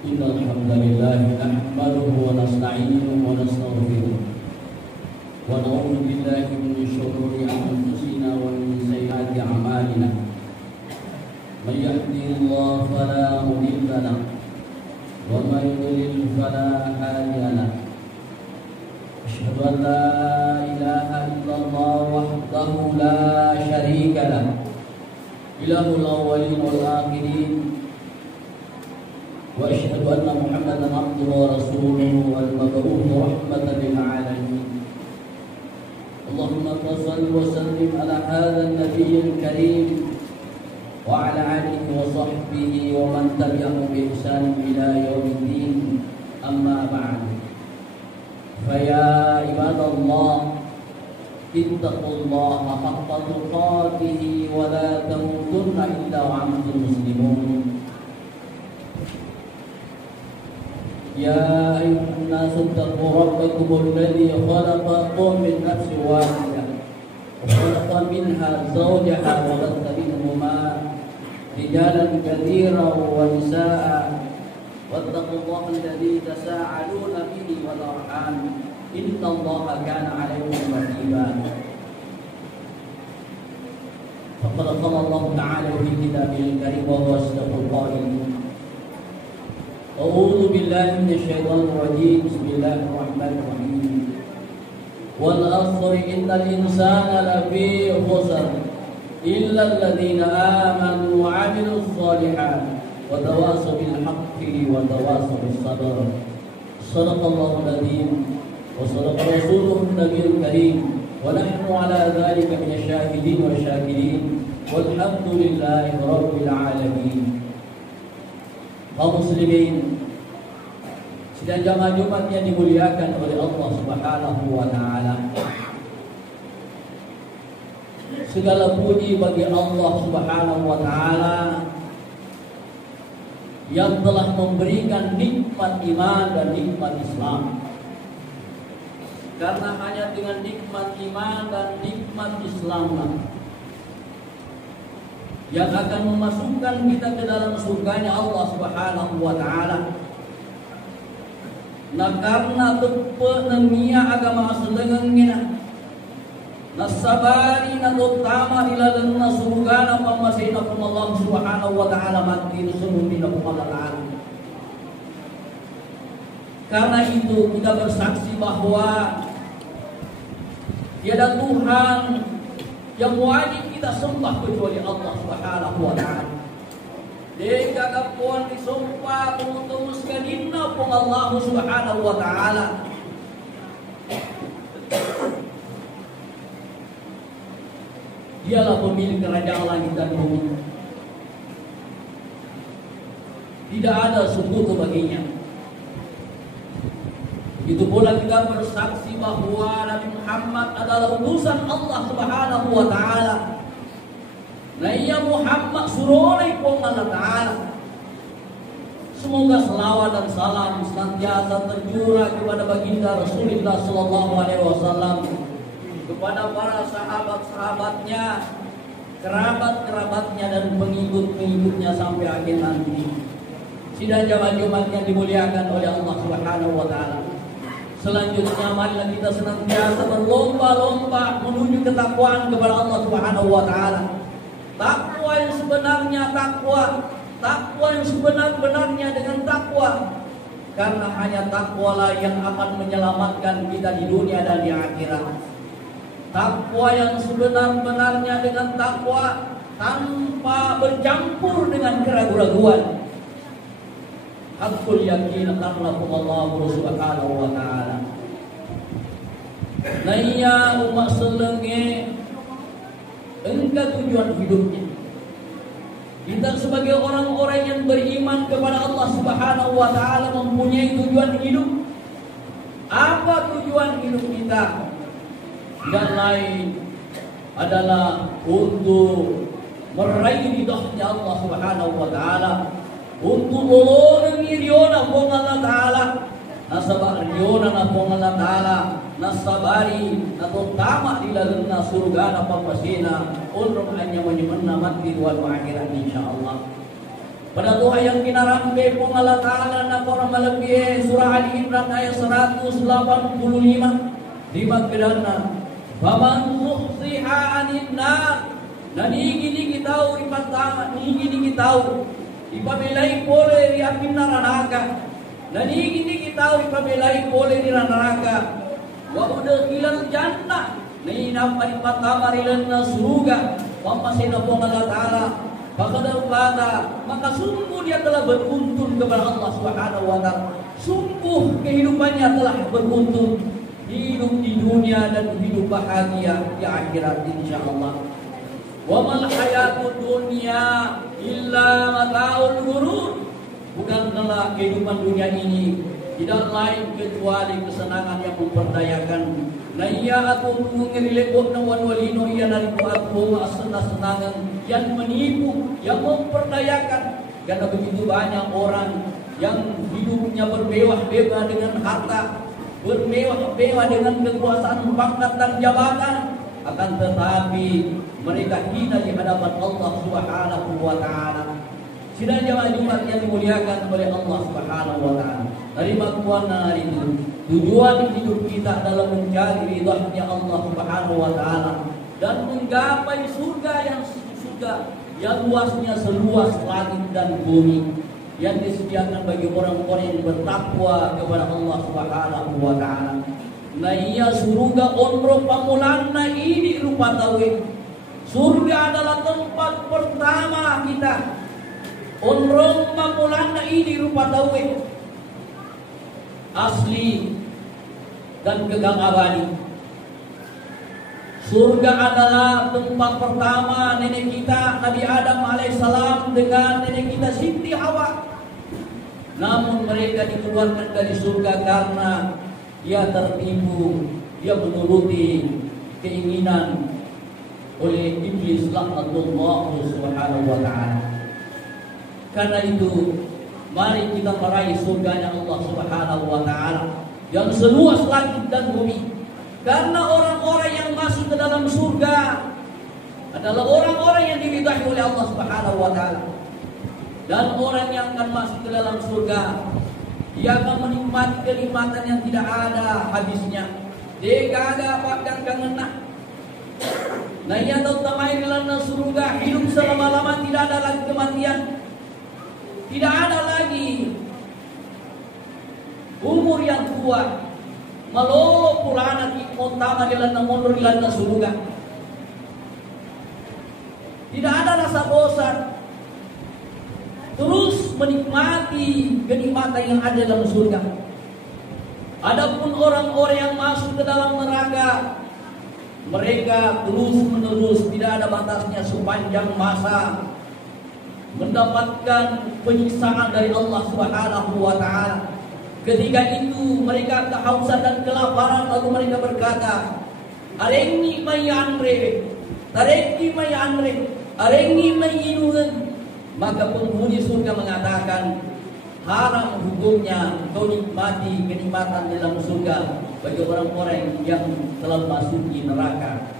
إن الحمد لله نحمده ونستعينه ونستغفره ونعوذ بالله من شرور أنفسنا ومن سيئات أعمالنا من يهده الله فلا مضل له ومن يضلل فلا هادي له أشهد أن لا إله إلا الله وحده لا شريك له إله الأولين والآخرين وأشهد أن محمدا عبده ورسوله والمبعوث رحمة للعالمين اللهم صل وسلم على هذا النبي الكريم وعلى آله وصحبه ومن تبعهم بإحسان إلى يوم الدين أما بعد فيا عباد الله اتقوا الله حق تقاته ولا تموتن إلا وأنتم مسلمون يا أيها الناس اتقوا ربكم الذي خلقكم من نفس واحدة وخلق منها زوجها وبث منهما رجالا كثيرا ونساء واتقوا الله الذي تساءلون به والأرحام إن الله كان عليكم رقيبا فقد قال الله تعالى في كتابه الكريم وهو أصدق القائلين أعوذ بالله من الشيطان الرجيم بسم الله الرحمن الرحيم والعصر إن الإنسان لفي خسر إلا الذين آمنوا وعملوا الصالحات وتواصوا بالحق وتواصوا بالصبر صدق الله العظيم وصدق رسوله النبي الكريم ونحن على ذلك من الشاهدين والشاكرين والحمد لله رب العالمين. Kaum muslimin sidang jamaah Jumat yang dimuliakan oleh Allah Subhanahu wa taala. Segala puji bagi Allah Subhanahu wa taala yang telah memberikan nikmat iman dan nikmat Islam. Karena hanya dengan nikmat iman dan nikmat Islam yang akan memasukkan kita ke dalam surganya Allah Subhanahu wa taala. Nah karena penemia agama sedengengnya nasabari na utama ilalan na surgana pamasina pun Allah Subhanahu wa taala mati sumumi na Allah. Karena itu kita bersaksi bahwa tiada Tuhan yang wajib kita sembah kecuali Allah Subhanahu wa taala. Deka kapuan disumpah tumutus kanina pun Allah Subhanahu wa taala. Dialah pemilik kerajaan langit dan bumi. Tidak ada sekutu baginya. Begitu pula kita bersaksi bahwa Nabi Muhammad adalah utusan Allah Subhanahu wa taala. Nah ia Muhammad suroleh pun Allah taala. Semoga selawat dan salam senantiasa tercurah kepada baginda Rasulullah sallallahu alaihi wasallam, kepada para sahabat-sahabatnya, kerabat-kerabatnya dan pengikut-pengikutnya sampai akhir nanti. Sidang jamaah Jumat yang dimuliakan oleh Allah Subhanahu wa taala. Selanjutnya marilah kita senantiasa berlomba-lomba menuju ketakwaan kepada Allah Subhanahu wa taala. Takwa yang sebenarnya takwa yang sebenar-benarnya dengan takwa. Karena hanya takwalah yang akan menyelamatkan kita di dunia dan di akhirat. Takwa yang sebenar-benarnya dengan takwa tanpa bercampur dengan keraguan-raguan. Hakul yakin karena Allah Subhanahu wa taala. Nah iya umat selenge engkau tujuan hidupnya. Kita sebagai orang-orang yang beriman kepada Allah Subhanahu wa taala mempunyai tujuan hidup. Apa tujuan hidup kita? Tidak lain adalah untuk meraih ridhonya Allah Subhanahu wa taala. Untuk lolong iriona pong Allah taala, nasabar iriona na pong Allah taala, nasabari na tama di dalam surga na pampasina, ulrum hanya menyemangat di dua akhirat insyaallah. pada Tuhan yang kinarambe po Allah Ta'ala na korang malabie surah Ali Imran ayat 185 di magkadana faman zuhziha anin nar nanigini kitaw ipatama nigini kitaw ipamilay pole di api neraka nanigini kitaw ipamilay pole di neraka wa udkhilal jannah nainam ipatama rilan na surga pamasina po Allah Ta'ala maka sungguh dia telah beruntung kepada Allah Subhanahu wa Ta'ala. Sungguh kehidupannya telah beruntung, hidup di dunia dan hidup bahagia di akhirat insyaallah. Wa mal hayatud dunya illa mata'ul ghurur. Bukanlah kehidupan dunia ini tidak lain kecuali kesenangan yang memperdayakan. Naya atau mengirilekot na walino iya narito ako senang-senangan yang menipu, yang memperdayakan. Karena begitu banyak orang yang hidupnya bermewah-mewah dengan harta, bermewah-mewah dengan kekuasaan, pangkat dan jabatan, akan tetapi mereka hina di hadapan Allah Subhanahu wa Ta'ala. Sidang jamaah Jumat yang dimuliakan oleh Allah Subhanahu wa Ta'ala. Dari makwana hari itu, tujuan hidup kita adalah mencari ridhanya Allah Subhanahu wa Ta'ala dan menggapai surga yang luasnya seluas langit dan bumi yang disediakan bagi orang-orang yang bertakwa kepada Allah Subhanahu wa Ta'ala. Nah iya surga onro pamulanna ini rupa tawe. Surga adalah tempat pertama kita. Onro pamulanna ini rupa tawe. Asli dan kekal abadi. Surga adalah tempat pertama nenek kita Nabi Adam alaihissalam dengan nenek kita Siti Hawa. Namun mereka dikeluarkan dari surga karena dia tertipu, dia menuruti keinginan oleh iblis laknatullah subhanahu wa ta'ala. Karena itu mari kita meraih surganya Allah Subhanahu wa Ta'ala yang seluas langit dan bumi. Karena orang-orang yang masuk ke dalam surga adalah orang-orang yang diridhai oleh Allah Subhanahu wa Ta'ala. Dan orang yang akan masuk ke dalam surga, dia akan menikmati kenikmatan yang tidak ada habisnya. Dia ada pakang kangenah. Nah ia tahu tamai dalam surga hidup selama-lama, tidak ada lagi kematian. Tidak ada lagi umur yang tua. Malo pulana ki utama dilana mundur dilana surga. Tidak ada rasa bosan. Terus menikmati kenikmatan yang ada dalam surga. Adapun orang-orang yang masuk ke dalam neraka, mereka terus menerus tidak ada batasnya sepanjang masa mendapatkan penyiksaan dari Allah Subhanahu wa Ta'ala. Ketika itu mereka kehausan dan kelaparan, lalu mereka berkata, "Arengi mayanre, tarengi mayanre, arengi mayinungan." Maka penghuni surga mengatakan, haram hukumnya kau nikmati kenikmatan dalam surga bagi orang-orang yang telah masuki neraka,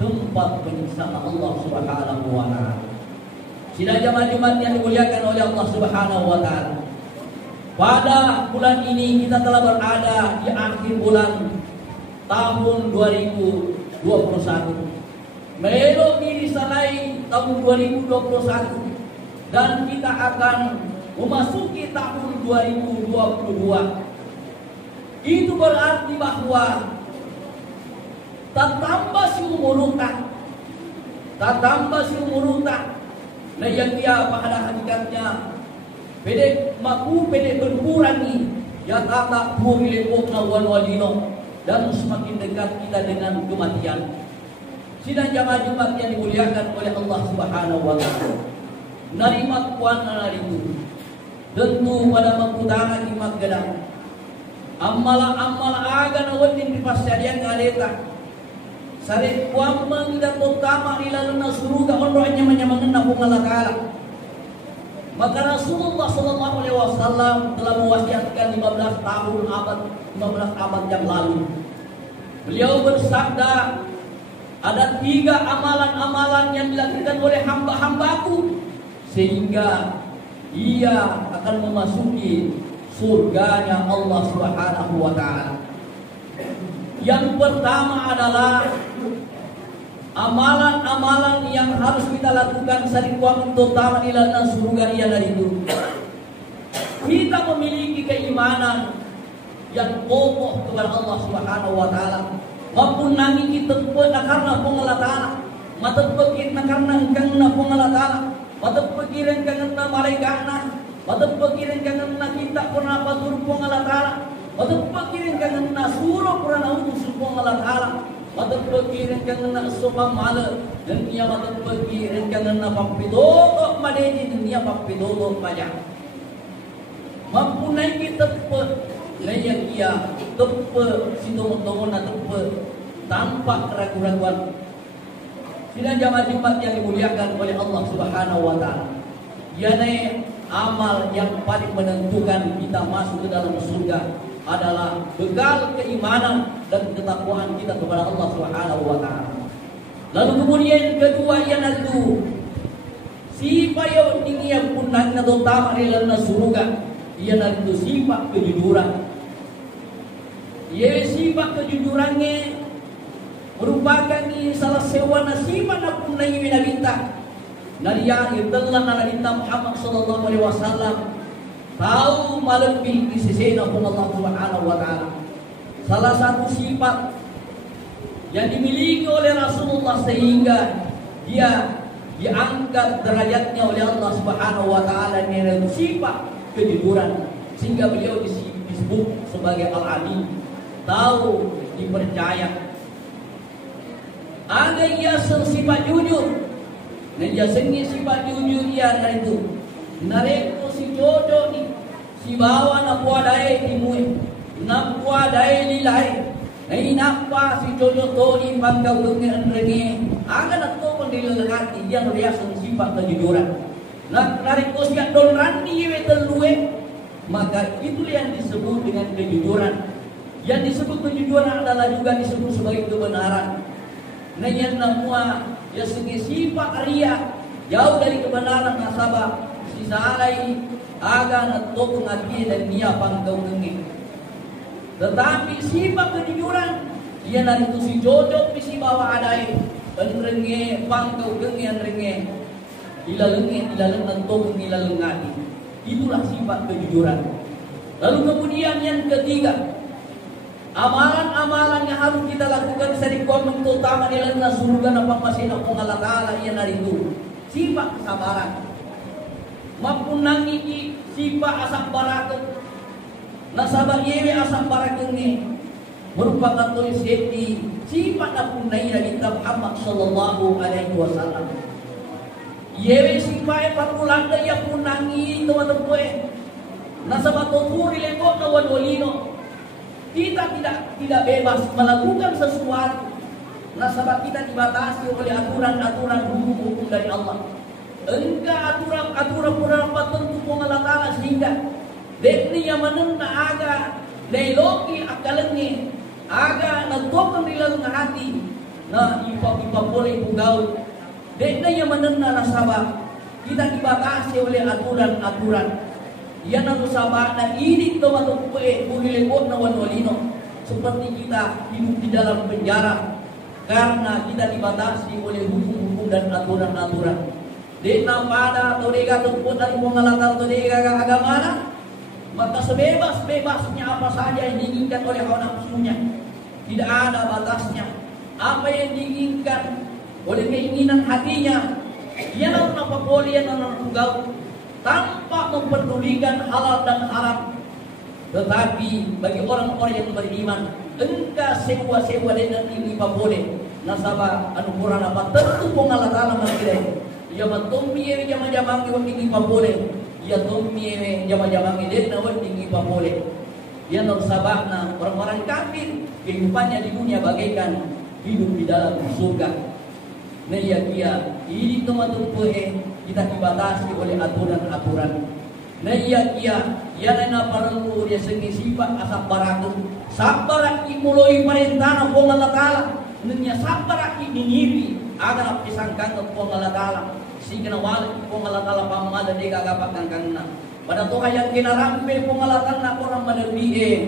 tempat penyiksaan Allah Subhanahu wa Ta'ala. Sidang jamaah Jumat yang dimuliakan oleh Allah Subhanahu wa Ta'ala. Pada bulan ini kita telah berada di akhir bulan tahun 2021. Melok diri salai tahun 2021 dan kita akan memasuki tahun 2022. Itu berarti bahwa tak tambah si umurutah. Nah yang dia pada hakikatnya pede berkurangi ya kata purilepok nawan walino dan semakin dekat kita dengan kematian. Sidang jamaah Jumat yang dimuliakan oleh Allah Subhanahu wa Ta'ala. Narimat kuana itu tentu pada mengutara kimak gedang. Amala aga na wadin di pasarian ngaleta. Sare kuam mengida utama ilalana suruga onrohnya menyamangna pungalakala. Maka Rasulullah sallallahu alaihi wasallam telah mewasiatkan 15 abad yang lalu. Beliau bersabda, ada 3 amalan-amalan yang dilakukan oleh hamba-hambaku sehingga ia akan memasuki surganya Allah Subhanahu wa taala. Yang pertama adalah amalan-amalan yang harus kita lakukan sarikuam utama ilanan surga ialah itu. Kita memiliki keimanan yang kokoh kepada Allah Subhanahu wa taala. Mempunangi kita karena Allah taala. Mata pikir karena engkau Allah taala. Mata pikiran karena malaikatna. Mata pikiran karena kita pernah patur Allah taala. Mata pikiran karena surah pernah utus Allah taala. Mata pikiran karena sopa mala dan dia mata pikiran karena papidoto madeni dunia papidoto maja. Mampunai kita layak ia tepe situ-situ na tepe tanpa keraguan-raguan. Sidang jamaah Jumat yang dimuliakan oleh Allah Subhanahu wa taala. Yakni amal yang paling menentukan kita masuk ke dalam surga adalah bekal keimanan dan ketakwaan kita kepada Allah Subhanahu wa taala. Lalu kemudian kedua ialah itu sifat yang tinggi yang punang na utama dalam surga ialah itu sifat kejujuran. Ia sifat kejujurannya merupakan salah sebuah sifat na punang yang minabita. Nariya irdalan na nabita Muhammad sallallahu alaihi wasallam tahu malebih di sisi Allah Subhanahu wa taala. Salah satu sifat yang dimiliki oleh Rasulullah sehingga dia diangkat derajatnya oleh Allah Subhanahu wa taala yaitu sifat kejujuran, sehingga beliau disebut sebagai al-amin, tahu dipercaya. Ada ia sifat jujur. Dan dia sengi sifat jujur ia dari itu. Nareko si jodoh ni si bawa na puadai timui na puadai lilai ai napa si jodoh to ni pangkau dengan rengi akan atau pendilalati dia biasa sifat kejujuran. Nah nareko si don rani we telue maka itu yang disebut dengan kejujuran. Yang disebut kejujuran adalah juga disebut sebagai kebenaran. Nah yang namua ya segi sifat ria jauh dari kebenaran nasabah salai agan atau pengabdi dan dia pangkau kengi. Tetapi sifat kejujuran ia dari itu si jodoh si bawa adai penrenge pangkau kengi renge ilalenge atau ilalengati. Itulah sifat kejujuran. Lalu kemudian yang ketiga, amalan-amalan yang harus kita lakukan sarikuam utama di dalam surga napa masih Allah taala ia dari itu sifat kesabaran. Mampunangi sifat asam barakun nasabah yewe asam barakun ni merupakan tuliseti sifat napunai dari Muhammad sallallahu alaihi wasallam. Yewe sifat patulanda ya punangi teman-teman nasabah tufuri lembok na wadolino. Kita tidak bebas melakukan sesuatu nasabah kita dibatasi oleh aturan-aturan hukum dari Allah. Enggak aturan berapa tentu Allah taala sehingga dekni yang menena aga leloki akalengi aga natokan di dalam hati na ipa boleh pugau dekni yang menena nasabah kita dibatasi oleh aturan-aturan yang nasabah na ini tomato kue boleh buat na wanolino seperti kita hidup di dalam penjara karena kita dibatasi oleh hukum-hukum dan aturan-aturan. Dina pada todega teput dari pengalatan todega agama, maka sebebas-bebasnya apa saja yang diinginkan oleh hawa nafsunya, tidak ada batasnya. Apa yang diinginkan oleh keinginan hatinya, ia apa boleh yang tunggal tanpa memperdulikan halal dan haram. Tetapi bagi orang-orang yang beriman, engkau sewa-sewa dengan ini apa boleh. Nasabah anu kurang apa tentu pengalatan makirai. Ya matumie jama-jama tinggi papole. Ya tumie jama-jama ide na tinggi papole. Ya sababna orang-orang kafir kehidupannya di dunia bagaikan hidup di dalam surga. Nah ya ini teman-teman kita dibatasi oleh aturan-aturan. Nah ya na perlu dia segi sifat asap barakun. Sabar ki mulai perintah Allah taala. Nenya sabar ki ngiri agar pisangkan Allah taala. si kinawali po ngalatala pamada di kagapat ng kanna. Pada to kayang kinarampil po ngalatan na ko ng manabiin.